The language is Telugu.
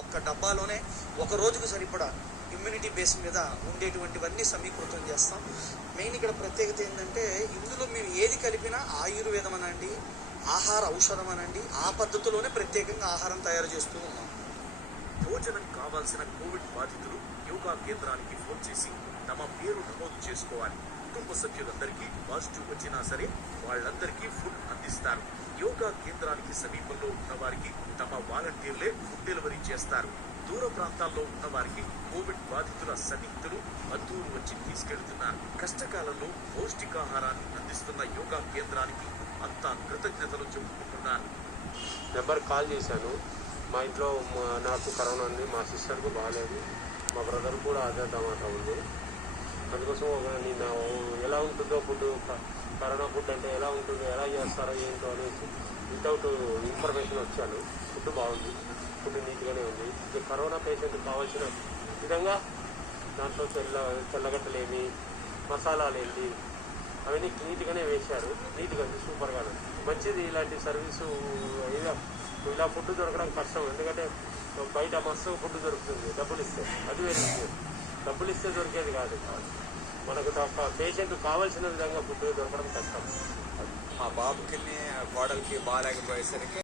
ఒక్క డబ్బాలోనే ఒక రోజుకు సరిపడా ఇమ్యూనిటీ బేస్ మీద ఉండేటువంటివన్నీ సమీకృతం చేస్తాం. మెయిన్ ఇక్కడ ప్రత్యేకత ఏంటంటే ఇందులో మేము ఏది కలిపినా ఆయుర్వేదం అనండి, ఆహార ఔషధం అనండి, ఆ పద్ధతిలోనే ప్రత్యేకంగా ఆహారం తయారు చేస్తూ ఉన్నాం. భోజనం కావాల్సిన కోవిడ్ బాధితులు యోగా కేంద్రానికి ఫోన్ చేసి తమ పేరు నమోదు చేసుకోవాలి. కుటుంబ సభ్యులందరికీ పాజిటివ్ వచ్చినా సరే వాళ్ళందరికీ ఫుడ్ అందిస్తారు. యోగా కేంద్రానికి సమీపంలో ఉన్న వారికి తమ వాలంటీర్లే ఫుడ్ డెలివరీ చేస్తారు. దూర ప్రాంతాల్లో ఉన్న వారికి కోవిడ్ బాధితుల సన్నిహితులు బంధువులు వచ్చి తీసుకెళ్తున్నారు. కష్టకాలంలో పౌష్టికాహారాన్ని అందిస్తున్న యోగా కేంద్రానికి అంతా కృతజ్ఞతలు చెప్పుకుంటున్నారు. నెంబర్ కాల్ చేశాను. మా ఇంట్లో నాకు కరోనా ఉంది, మా సిస్టర్కు బాగాలేదు, మా బ్రదర్ కూడా అదే టమాటా ఉంది. అందుకోసం నేను ఎలా ఉంటుందో ఫుడ్, కరోనా ఫుడ్ అంటే ఎలా ఉంటుందో, ఎలా చేస్తారో ఏంటో అనేసి వితౌట్ ఇన్ఫర్మేషన్ వచ్చాను. ఫుడ్ బాగుంది, ఫుడ్ నీట్గానే ఉంది. కరోనా పేషెంట్కి కావాల్సిన విధంగా దాంట్లో తెల్లగడ్డలేమి, మసాలాలు ఏంటి అవన్నీ నీట్గానే వేశారు. నీట్గా ఉంది, సూపర్గా ఉంది, మంచిది. ఇలాంటి సర్వీసు ఇలా ఫుడ్ దొరకడం కష్టం, ఎందుకంటే బయట మస్తు ఫుడ్ దొరుకుతుంది డబ్బులు ఇస్తే. అది వేరే డబ్బులు ఇస్తే దొరికేది కాదు. మనకు పేషెంట్ కావాల్సిన విధంగా ఫుడ్ దొరకడం కష్టం. మా బాబుకి కోడలికి బాగాలేకపోయేసరికి